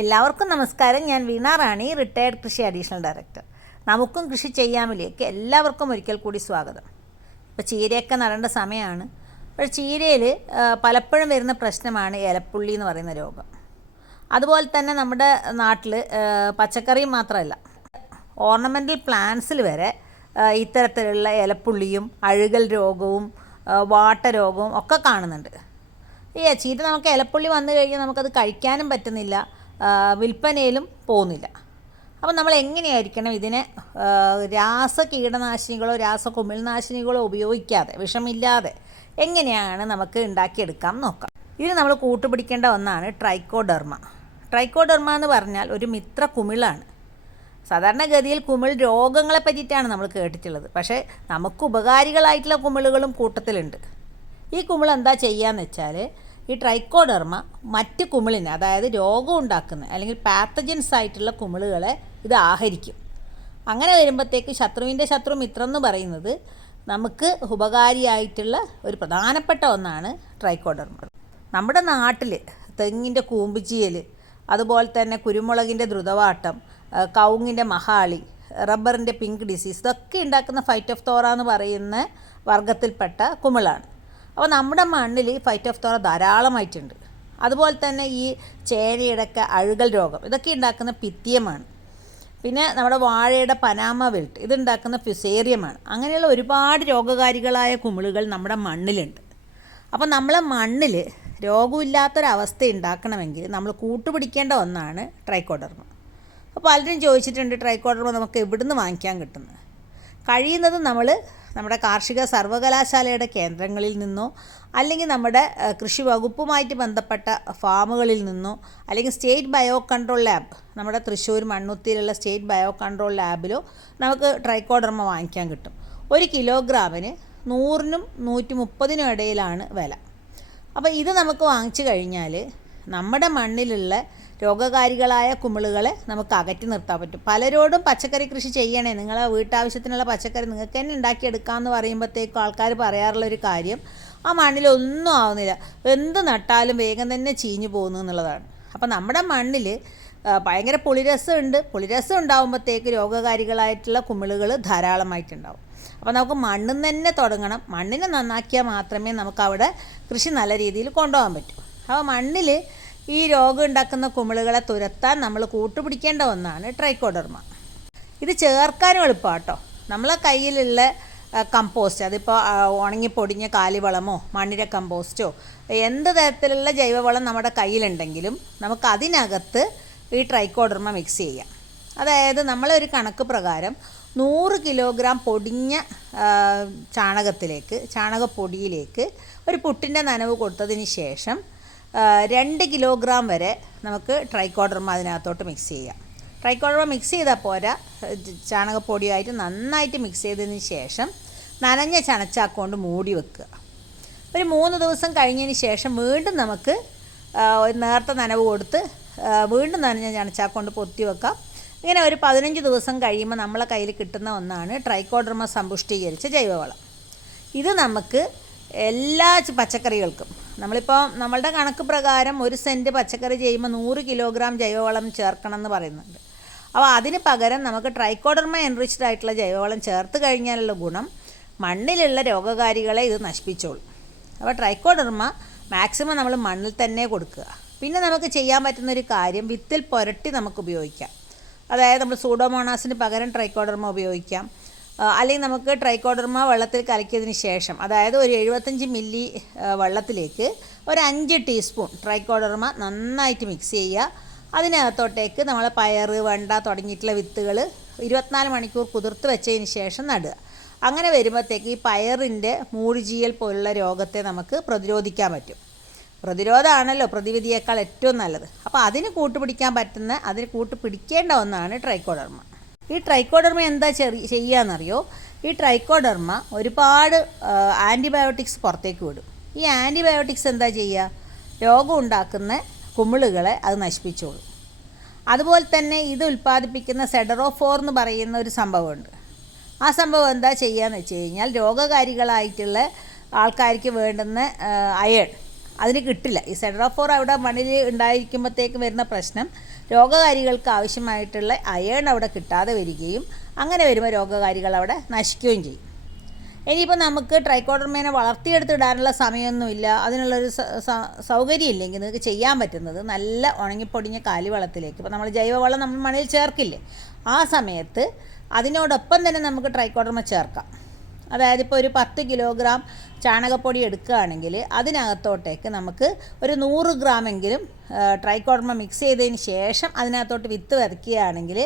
എല്ലാവർക്കും നമസ്കാരം. ഞാൻ വീണ റാണി റിട്ടയർഡ് കൃഷി അഡീഷണൽ ഡയറക്ടർ നമുക്കും കൃഷി ചെയ്യാമിലേക്ക് എല്ലാവർക്കും ഒരിക്കൽ കൂടി സ്വാഗതം. ഇപ്പോൾ ചീരയൊക്കെ നടേണ്ട സമയമാണ് പക്ഷേ ചീരയിൽ പലപ്പോഴും വരുന്ന പ്രശ്നമാണ് ഇലപ്പുള്ളി എന്ന് പറയുന്ന രോഗം. അതുപോലെ തന്നെ നമ്മുടെ നാട്ടിൽ പച്ചക്കറി മാത്രമല്ല ഓർണമെന്റൽ പ്ലാന്റ്സിൽ വരെ ഇത്തരത്തിലുള്ള ഇലപ്പുള്ളിയും അഴുകൽ രോഗവും വാട്ടരോഗവും വാട്ട രോഗവും ഒക്കെ കാണുന്നുണ്ട്. ഈ ചീര നമുക്ക് ഇലപ്പുള്ളി വന്നു കഴിഞ്ഞാൽ നമുക്കത് കഴിക്കാനും പറ്റുന്നില്ല. വിൽപ്പനയിലും പോകുന്നില്ല. അപ്പോൾ നമ്മൾ എങ്ങനെയായിരിക്കണം ഇതിനെ രാസ കീടനാശിനികളോ രാസ കുമിൾനാശിനികളോ ഉപയോഗിക്കാതെ വിഷമില്ലാതെ എങ്ങനെയാണ് നമുക്ക് ഉണ്ടാക്കിയെടുക്കാം നോക്കാം. ഇതിന് നമ്മൾ കൂട്ടുപിടിക്കേണ്ട ഒന്നാണ് ട്രൈക്കോഡെർമ. ട്രൈക്കോഡെർമ എന്ന് പറഞ്ഞാൽ ഒരു മിത്ര കുമിളാണ്. സാധാരണഗതിയിൽ കുമിൾ രോഗങ്ങളെ പറ്റിയിട്ടാണ് നമ്മൾ കേട്ടിട്ടുള്ളത്. പക്ഷേ നമുക്ക് ഉപകാരികളായിട്ടുള്ള കുമിളുകളും കൂട്ടത്തിലുണ്ട്. ഈ കുമിൾ എന്താ ചെയ്യാന്ന് വെച്ചാൽ ഈ ട്രൈക്കോഡെർമ മറ്റ് കുമിളിനെ അതായത് രോഗം ഉണ്ടാക്കുന്ന അല്ലെങ്കിൽ പാത്തജൻസ് ആയിട്ടുള്ള കുമിളുകളെ ഇത് ആഹരിക്കും. അങ്ങനെ വരുമ്പോഴത്തേക്ക് ശത്രുവിന്റെ ശത്രു മിത്രം എന്ന് പറയുന്നത് നമുക്ക് ഉപകാരിയായിട്ടുള്ള ഒരു പ്രധാനപ്പെട്ട ഒന്നാണ് ട്രൈക്കോഡെർമ. നമ്മുടെ നാട്ടിൽ തെങ്ങിന്റെ കൂമ്പിച്ചിയൽ അതുപോലെ തന്നെ കുരുമുളകിന്റെ ദ്രുതവാട്ടം കൗങ്ങിന്റെ മഹാളി റബ്ബറിന്റെ പിങ്ക് ഡിസീസ് ഇതൊക്കെ ഉണ്ടാക്കുന്ന ഫൈറ്റ് ഓഫ് തോറ എന്ന് പറയുന്ന വർഗത്തിൽപ്പെട്ട കുമിളാണ്. അപ്പോൾ നമ്മുടെ മണ്ണിൽ ഫൈറ്റ് ഓഫ് തോറ ധാരാളമായിട്ടുണ്ട്. അതുപോലെ തന്നെ ഈ ചേനയുടെയൊക്കെ അഴുകൽ രോഗം ഇതൊക്കെ ഉണ്ടാക്കുന്ന പിത്തിയമാണ്. പിന്നെ നമ്മുടെ വാഴയുടെ പനാമ വെൽട്ട് ഇതുണ്ടാക്കുന്ന ഫിസേറിയമാണ് അങ്ങനെയുള്ള ഒരുപാട് രോഗകാരികളായ കുമിളുകൾ നമ്മുടെ മണ്ണിലുണ്ട്. അപ്പോൾ നമ്മളെ മണ്ണിൽ രോഗമില്ലാത്തൊരവസ്ഥ ഉണ്ടാക്കണമെങ്കിൽ നമ്മൾ കൂട്ടുപിടിക്കേണ്ട ഒന്നാണ് ട്രൈക്കോഡർമ അപ്പോൾ പലരും ചോദിച്ചിട്ടുണ്ട് ട്രൈക്കോഡർമ നമുക്ക് എവിടുന്ന് വാങ്ങിക്കാൻ കിട്ടുന്നത്? കഴിയുന്നത് നമ്മൾ നമ്മുടെ കാർഷിക സർവകലാശാലയുടെ കേന്ദ്രങ്ങളിൽ നിന്നോ അല്ലെങ്കിൽ നമ്മുടെ കൃഷി വകുപ്പുമായിട്ട് ബന്ധപ്പെട്ട ഫാമുകളിൽ നിന്നോ അല്ലെങ്കിൽ സ്റ്റേറ്റ് ബയോ കൺട്രോൾ ലാബ് നമ്മുടെ തൃശ്ശൂർ മണ്ണുത്തിയിലുള്ള സ്റ്റേറ്റ് ബയോ കൺട്രോൾ ലാബിലോ നമുക്ക് ട്രൈക്കോഡർമ വാങ്ങിക്കാൻ കിട്ടും. ഒരു കിലോഗ്രാമിന് നൂറിനും നൂറ്റി മുപ്പതിനും ഇടയിലാണ് വില. അപ്പോൾ ഇത് നമുക്ക് വാങ്ങിച്ചു കഴിഞ്ഞാൽ നമ്മുടെ മണ്ണിലുള്ള രോഗകാരികളായ കുമിളുകളെ നമുക്ക് അകറ്റി നിർത്താൻ പറ്റും. പലരോടും പച്ചക്കറി കൃഷി ചെയ്യണേ. നിങ്ങളെ വീട്ടാവശ്യത്തിനുള്ള പച്ചക്കറി നിങ്ങൾക്ക് തന്നെ ഉണ്ടാക്കിയെടുക്കാമെന്ന് പറയുമ്പോഴത്തേക്കും ആൾക്കാർ പറയാറുള്ള ഒരു കാര്യം ആ മണ്ണിലൊന്നും ആവുന്നില്ല. എന്ത് നട്ടാലും വേഗം തന്നെ ചീഞ്ഞു പോകുന്നു എന്നുള്ളതാണ്. അപ്പോൾ നമ്മുടെ മണ്ണിൽ ഭയങ്കര പുളിരസം ഉണ്ട് പുളിരസം ഉണ്ടാകുമ്പോഴത്തേക്ക് രോഗകാരികളായിട്ടുള്ള കുമിളുകൾ ധാരാളമായിട്ടുണ്ടാവും. അപ്പോൾ നമുക്ക് മണ്ണിൽ തന്നെ തുടങ്ങണം. മണ്ണിനെ നന്നാക്കിയാൽ മാത്രമേ നമുക്ക് അവിടെ കൃഷി നല്ല രീതിയിൽ കൊണ്ടുപോകാൻ പറ്റൂ. അപ്പോൾ മണ്ണിൽ ഈ രോഗം ഉണ്ടാക്കുന്ന കുമിളുകളെ തുരത്താൻ നമ്മൾ കൂട്ടുപിടിക്കേണ്ട ഒന്നാണ് ട്രൈക്കോഡർമ. ഇത് ചേർക്കാനും എളുപ്പമാട്ടോ നമ്മളെ കയ്യിലുള്ള കമ്പോസ്റ്റ് അതിപ്പോൾ ഉണങ്ങിപ്പൊടിഞ്ഞ കാലിവളമോ മണ്ണിര കമ്പോസ്റ്റോ എന്ത് തരത്തിലുള്ള ജൈവവളം നമ്മുടെ കയ്യിലുണ്ടെങ്കിലും നമുക്ക് അതിനകത്ത് ഈ ട്രൈക്കോഡർമ മിക്സ് ചെയ്യാം. അതായത് നമ്മളൊരു കണക്ക് പ്രകാരം നൂറ് കിലോഗ്രാം പൊടിഞ്ഞ ചാണകത്തിലേക്ക് ചാണകപ്പൊടിയിലേക്ക് ഒരു പുട്ടിന്റെ നനവ് കൊടുത്തതിന് ശേഷം രണ്ട് കിലോഗ്രാം വരെ നമുക്ക് ട്രൈക്കോഡർമ അതിനകത്തോട്ട് മിക്സ് ചെയ്യാം. ട്രൈക്കോഡർമ മിക്സ് ചെയ്താൽ പോരാ. ചാണകപ്പൊടിയായിട്ട് നന്നായിട്ട് മിക്സ് ചെയ്തതിന് ശേഷം നനഞ്ഞ ചണച്ചാക്കൊണ്ട് മൂടി വെക്കുക. ഒരു മൂന്ന് ദിവസം കഴിഞ്ഞതിന് ശേഷം വീണ്ടും നമുക്ക് നേരത്തെ നനവ് കൊടുത്ത് വീണ്ടും നനഞ്ഞ ചണച്ചാക്കൊണ്ട് പൊത്തി വെക്കാം. ഇങ്ങനെ ഒരു പതിനഞ്ച് ദിവസം കഴിയുമ്പോൾ നമ്മളെ കയ്യിൽ കിട്ടുന്ന ഒന്നാണ് ട്രൈക്കോഡർമ സമ്പുഷ്ടീകരിച്ച ജൈവവളം. ഇത് നമുക്ക് എല്ലാ പച്ചക്കറികൾക്കും. നമ്മളിപ്പോൾ നമ്മളുടെ കണക്ക് പ്രകാരം ഒരു സെന്റ് പച്ചക്കറി ചെയ്യുമ്പോൾ നൂറ് കിലോഗ്രാം ജൈവവളം ചേർക്കണം എന്ന് പറയുന്നുണ്ട്. അപ്പോൾ അതിന് പകരം നമുക്ക് ട്രൈക്കോഡർമ എൻറിച്ച്ഡ് ആയിട്ടുള്ള ജൈവവളം ചേർത്ത് കഴിഞ്ഞാലുള്ള ഗുണം മണ്ണിലുള്ള രോഗകാരികളെ ഇത് നശിപ്പിച്ചോളും. അപ്പോൾ ട്രൈക്കോഡർമ മാക്സിമം നമ്മൾ മണ്ണിൽ തന്നെ കൊടുക്കുക. പിന്നെ നമുക്ക് ചെയ്യാൻ പറ്റുന്ന ഒരു കാര്യം വിത്തിൽ പുരട്ടി നമുക്ക് ഉപയോഗിക്കാം. അതായത് നമ്മൾ സൂഡോമോണാസിന് പകരം ട്രൈക്കോഡർമ ഉപയോഗിക്കാം. അല്ലെങ്കിൽ നമുക്ക് ട്രൈക്കോഡർമ വെള്ളത്തിൽ കലക്കിയതിന് ശേഷം അതായത് ഒരു എഴുപത്തഞ്ച് മില്ലി വെള്ളത്തിലേക്ക് ഒരു അഞ്ച് ടീസ്പൂൺ ട്രൈക്കോഡർമ നന്നായിട്ട് മിക്സ് ചെയ്യുക. അതിനകത്തോട്ടേക്ക് നമ്മൾ പയർ വെണ്ട തുടങ്ങിയിട്ടുള്ള വിത്തുകൾ ഇരുപത്തിനാല് മണിക്കൂർ കുതിർത്ത് വെച്ചതിന് ശേഷം നടുക. അങ്ങനെ വരുമ്പോഴത്തേക്ക് ഈ പയറിന്റെ മൂടുചീയൽ പോലുള്ള രോഗത്തെ നമുക്ക് പ്രതിരോധിക്കാൻ പറ്റും. പ്രതിരോധമാണല്ലോ പ്രതിവിധിയേക്കാൾ ഏറ്റവും നല്ലത്. അപ്പോൾ അതിന് കൂട്ടുപിടിക്കാൻ പറ്റുന്ന അതിന് കൂട്ടുപിടിക്കേണ്ട ഒന്നാണ് ട്രൈക്കോഡർമ. ഈ ട്രൈക്കോഡർമ എന്താ ചെറിയ ചെയ്യുകയെന്നറിയോ ഈ ട്രൈക്കോഡർമ ഒരുപാട് ആന്റിബയോട്ടിക്സ് പുറത്തേക്ക് വിടും. ഈ ആന്റിബയോട്ടിക്സ് എന്താ ചെയ്യുക രോഗം ഉണ്ടാക്കുന്ന കുമിളുകളെ അത് നശിപ്പിച്ചോളും. അതുപോലെ തന്നെ ഇത് ഉൽപ്പാദിപ്പിക്കുന്ന സെഡറോഫോർ എന്ന് പറയുന്ന ഒരു സംഭവമുണ്ട്. ആ സംഭവം എന്താ ചെയ്യുകയെന്ന് വെച്ച് കഴിഞ്ഞാൽ രോഗകാരികളായിട്ടുള്ള ആൾക്കാർക്ക് വേണ്ടുന്ന അയൺ അതിന് കിട്ടില്ല. ഈ സെഡറോഫോർ അവിടെ മണ്ണിൽ ഉണ്ടായിരിക്കുമ്പോഴത്തേക്ക് വരുന്ന പ്രശ്നം രോഗകാരികൾക്ക് ആവശ്യമായിട്ടുള്ള അയേൺ അവിടെ കിട്ടാതെ വരികയും അങ്ങനെ വരുമ്പോൾ രോഗകാരികൾ അവിടെ നശിക്കുകയും ചെയ്യും. ഇനിയിപ്പോൾ നമുക്ക് ട്രൈക്കോഡർമേനെ വളർത്തിയെടുത്തിടാനുള്ള സമയമൊന്നുമില്ല. അതിനുള്ളൊരു സൗകര്യം ഇല്ലെങ്കിൽ നിങ്ങൾക്ക് ചെയ്യാൻ പറ്റുന്നത് നല്ല ഉണങ്ങിപ്പൊടിഞ്ഞ കാലിവളത്തിലേക്ക്. ഇപ്പോൾ നമ്മൾ ജൈവവളം നമ്മൾ മണ്ണിൽ ചേർക്കില്ലേ? ആ സമയത്ത് അതിനോടൊപ്പം തന്നെ നമുക്ക് ട്രൈക്കോഡർമ ചേർക്കാം. അതായത് ഇപ്പോൾ ഒരു പത്ത് കിലോഗ്രാം ചാണകപ്പൊടി എടുക്കുകയാണെങ്കിൽ അതിനകത്തോട്ടേക്ക് നമുക്ക് ഒരു നൂറ് ഗ്രാമെങ്കിലും ട്രൈക്കോർമ മിക്സ് ചെയ്തതിന് ശേഷം അതിനകത്തോട്ട് വിത്ത് വരയ്ക്കുകയാണെങ്കിൽ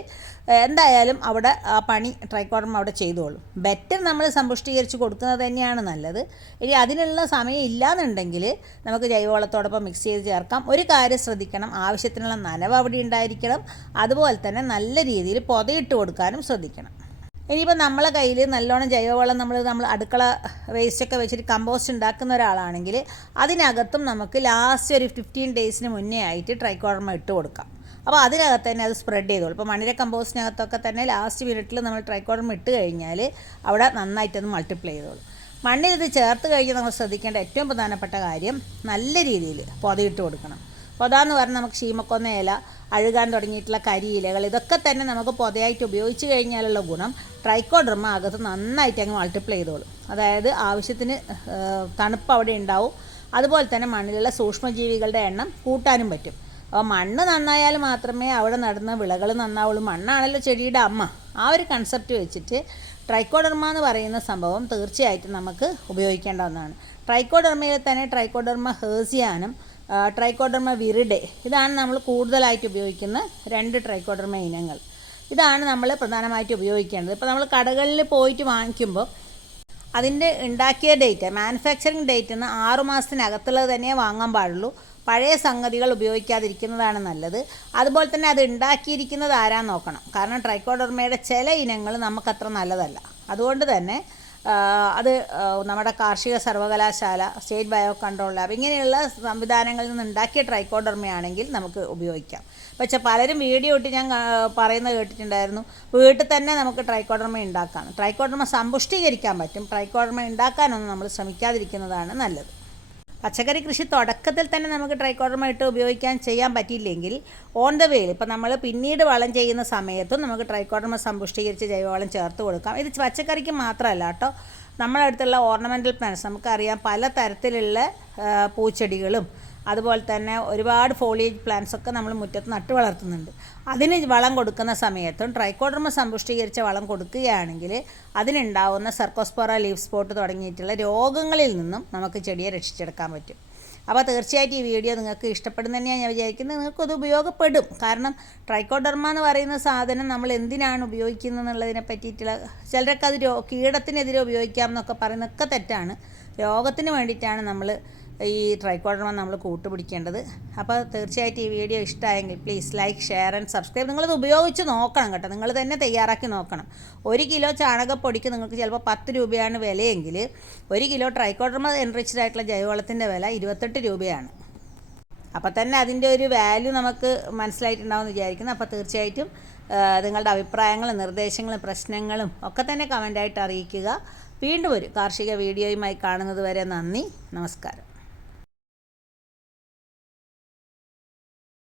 എന്തായാലും അവിടെ ആ പണി ട്രൈക്കോഡർമ അവിടെ ചെയ്തോളും. ബെറ്റർ നമ്മൾ സമ്പുഷ്ടീകരിച്ച് കൊടുക്കുന്നത് തന്നെയാണ് നല്ലത്. ഇനി അതിനുള്ള സമയം ഇല്ലാന്നുണ്ടെങ്കിൽ നമുക്ക് ജൈവവളത്തോടൊപ്പം മിക്സ് ചെയ്ത് ചേർക്കാം. ഒരു കാര്യം ശ്രദ്ധിക്കണം ആവശ്യത്തിനുള്ള നനവ് അവിടെ ഉണ്ടായിരിക്കണം. അതുപോലെ തന്നെ നല്ല രീതിയിൽ പൊതയിട്ട് കൊടുക്കാനും ശ്രദ്ധിക്കണം. ഇനിയിപ്പോൾ നമ്മളെ കയ്യിൽ നല്ലോണം ജൈവവളം നമ്മൾ നമ്മൾ അടുക്കള വേസ്റ്റൊക്കെ വെച്ചിട്ട് കമ്പോസ്റ്റ് ഉണ്ടാക്കുന്ന ഒരാളാണെങ്കിൽ അതിനകത്തും നമുക്ക് ലാസ്റ്റ് ഒരു ഫിഫ്റ്റീൻ ഡേയ്സിന് മുന്നേ ആയിട്ട് ട്രൈക്കോഡർമ ഇട്ട് കൊടുക്കാം. അപ്പോൾ അതിനകത്ത് തന്നെ അത് സ്പ്രെഡ് ചെയ്തോളൂ. ഇപ്പോൾ മണിര കമ്പോസ്റ്റിനകത്തൊക്കെ തന്നെ ലാസ്റ്റ് മിനിറ്റിൽ നമ്മൾ ട്രൈക്കോഡർമ ഇട്ട് കഴിഞ്ഞാൽ അവിടെ നന്നായിട്ടൊന്ന് മൾട്ടിപ്ലൈ ചെയ്തോളൂ. മണ്ണിൽ ഇത് ചേർത്ത് കഴിഞ്ഞാൽ നമ്മൾ ശ്രദ്ധിക്കേണ്ട ഏറ്റവും പ്രധാനപ്പെട്ട കാര്യം നല്ല രീതിയിൽ പൊതയിട്ട് കൊടുക്കണം. പൊത എന്ന് പറഞ്ഞാൽ നമുക്ക് ക്ഷീമക്കൊന്ന ഇല അഴുകാൻ തുടങ്ങിയിട്ടുള്ള കരിയിലകൾ ഇതൊക്കെ തന്നെ നമുക്ക് പൊതയായിട്ട് ഉപയോഗിച്ച് കഴിഞ്ഞാലുള്ള ഗുണം ട്രൈക്കോഡർമ അകത്ത് നന്നായിട്ട് അങ്ങ് മൾട്ടിപ്ലൈ ചെയ്തോളും. അതായത് ആവശ്യത്തിന് തണുപ്പ് അവിടെ ഉണ്ടാവും. അതുപോലെ തന്നെ മണ്ണിലുള്ള സൂക്ഷ്മജീവികളുടെ എണ്ണം കൂട്ടാനും പറ്റും. അപ്പോൾ മണ്ണ് നന്നായാൽ മാത്രമേ അവിടെ നടന്ന വിളകൾ നന്നാവുള്ളൂ. മണ്ണാണല്ലോ ചെടിയുടെ അമ്മ. ആ ഒരു കൺസെപ്റ്റ് വെച്ചിട്ട് ട്രൈക്കോഡർമ എന്ന് പറയുന്ന സംഭവം തീർച്ചയായിട്ടും നമുക്ക് ഉപയോഗിക്കേണ്ട ഒന്നാണ്. ട്രൈക്കോഡർമയിൽ തന്നെ ട്രൈക്കോഡർമ ഹേസിയാനും ആ, ട്രൈക്കോഡർമ വിറിഡെ ഇതാണ് നമ്മൾ കൂടുതലായിട്ട് ഉപയോഗിക്കുന്ന രണ്ട് ട്രൈക്കോഡർമ ഇനങ്ങൾ. ഇതാണ് നമ്മൾ പ്രധാനമായിട്ട് ഉപയോഗിക്കേണ്ടത്. ഇപ്പോൾ നമ്മൾ കടകളിൽ പോയിട്ട് വാങ്ങിക്കുമ്പോൾ അതിന്റെ ഉണ്ടാക്കിയ ഡേറ്റ് മാനുഫാക്ചറിങ് ഡേറ്റ് എന്ന് ആറു മാസത്തിനകത്തുള്ളത് തന്നെ വാങ്ങാൻ പാടുള്ളൂ. പഴയ സംഗതികൾ ഉപയോഗിക്കാതിരിക്കുന്നതാണ് നല്ലത്. അതുപോലെ തന്നെ അത് ഉണ്ടാക്കിയിരിക്കുന്നത് ആരാന്ന് നോക്കണം. കാരണം ട്രൈക്കോഡർമയുടെ ചില ഇനങ്ങൾ നമുക്കത്ര നല്ലതല്ല. അതുകൊണ്ട് തന്നെ അത് നമ്മുടെ കാർഷിക സർവകലാശാല സ്റ്റേറ്റ് ബയോ കൺട്രോൾ ലാബ് ഇങ്ങനെയുള്ള സംവിധാനങ്ങളിൽ നിന്ന് ഉണ്ടാക്കിയ ട്രൈക്കോഡർമയാണെങ്കിൽ നമുക്ക് ഉപയോഗിക്കാം. പക്ഷേ പലരും വീഡിയോ ഇട്ട് ഞാൻ പറയുന്നത് കേട്ടിട്ടുണ്ടായിരുന്നു. വീട്ടിൽ തന്നെ നമുക്ക് ട്രൈക്കോഡർമ ഉണ്ടാക്കാം. ട്രൈക്കോഡർമ സമ്പുഷ്ടീകരിക്കാൻ പറ്റും. ട്രൈക്കോഡർമ ഉണ്ടാക്കാനൊന്നും നമ്മൾ ശ്രമിക്കാതിരിക്കുന്നതാണ് നല്ലത്. പച്ചക്കറി കൃഷി തുടക്കത്തിൽ തന്നെ നമുക്ക് ട്രൈക്കോഡർമായിട്ട് ഉപയോഗിക്കാൻ ചെയ്യാൻ പറ്റിയില്ലെങ്കിൽ ഓൺ ദ വേയിൽ ഇപ്പോൾ നമ്മൾ പിന്നീട് വളം ചെയ്യുന്ന സമയത്തും നമുക്ക് ട്രൈക്കോഡർമ സമ്പുഷ്ടീകരിച്ച് ജൈവവളം ചേർത്ത് കൊടുക്കാം. ഇത് പച്ചക്കറിക്ക് മാത്രമല്ല കേട്ടോ. നമ്മുടെ അടുത്തുള്ള ഓർണമെന്റൽ പ്ലാന്റ്സ് നമുക്കറിയാം പല തരത്തിലുള്ള പൂച്ചെടികളും അതുപോലെ തന്നെ ഒരുപാട് ഫോളിയേജ് പ്ലാന്റ്സ് ഒക്കെ നമ്മൾ മുറ്റത്ത് നട്ട് വളർത്തുന്നുണ്ട്. അതിന് വളം കൊടുക്കുന്ന സമയത്തും ട്രൈക്കോഡർമ സമ്പുഷ്ടീകരിച്ച വളം കൊടുക്കുകയാണെങ്കിൽ അതിനുണ്ടാവുന്ന സർക്കോസ്പോറ ലീഫ് സ്പോട്ട് തുടങ്ങിയിട്ടുള്ള രോഗങ്ങളിൽ നിന്നും നമുക്ക് ചെടിയെ രക്ഷിച്ചെടുക്കാൻ പറ്റും. അപ്പോൾ തീർച്ചയായിട്ടും ഈ വീഡിയോ നിങ്ങൾക്ക് ഇഷ്ടപ്പെടുന്ന തന്നെയാണ് ഞാൻ വിചാരിക്കുന്നത്. നിങ്ങൾക്കത് ഉപയോഗപ്പെടും. കാരണം ട്രൈക്കോഡർമ എന്ന് പറയുന്ന സാധനം നമ്മൾ എന്തിനാണ് ഉപയോഗിക്കുന്നത് എന്നുള്ളതിനെ പറ്റിയിട്ടുള്ള ചിലരൊക്കെ അത് രോ കീടത്തിനെതിരെ ഉപയോഗിക്കാം എന്നൊക്കെ പറയുന്നതൊക്കെ തെറ്റാണ്. രോഗത്തിന് വേണ്ടിയിട്ടാണ് നമ്മൾ ഈ ട്രൈക്കോഡർമ നമ്മൾ കൂട്ടുപിടിക്കേണ്ടത്. അപ്പോൾ തീർച്ചയായിട്ടും ഈ വീഡിയോ ഇഷ്ടമായെങ്കിൽ please like share and subscribe നിങ്ങളിത് ഉപയോഗിച്ച് നോക്കണം കേട്ടോ. നിങ്ങൾ തന്നെ തയ്യാറാക്കി നോക്കണം. ഒരു കിലോ ചാണകപ്പൊടിക്ക് നിങ്ങൾക്ക് ചിലപ്പോൾ പത്ത് രൂപയാണ് വിലയെങ്കിൽ ഒരു കിലോ ട്രൈക്കോഡർമ എൻറിച്ച്ഡ് ആയിട്ടുള്ള ജൈവവളത്തിന്റെ വില ഇരുപത്തെട്ട് രൂപയാണ്. അപ്പോൾ തന്നെ അതിന്റെ ഒരു വാല്യൂ നമുക്ക് മനസ്സിലായിട്ടുണ്ടാവും എന്ന് വിചാരിക്കുന്നു. അപ്പോൾ തീർച്ചയായിട്ടും നിങ്ങളുടെ അഭിപ്രായങ്ങളും നിർദ്ദേശങ്ങളും പ്രശ്നങ്ങളും ഒക്കെ തന്നെ കമന്റായിട്ട് അറിയിക്കുക. വീണ്ടും ഒരു കാർഷിക വീഡിയോയുമായി കാണുന്നത് വരെ നന്ദി. നമസ്കാരം.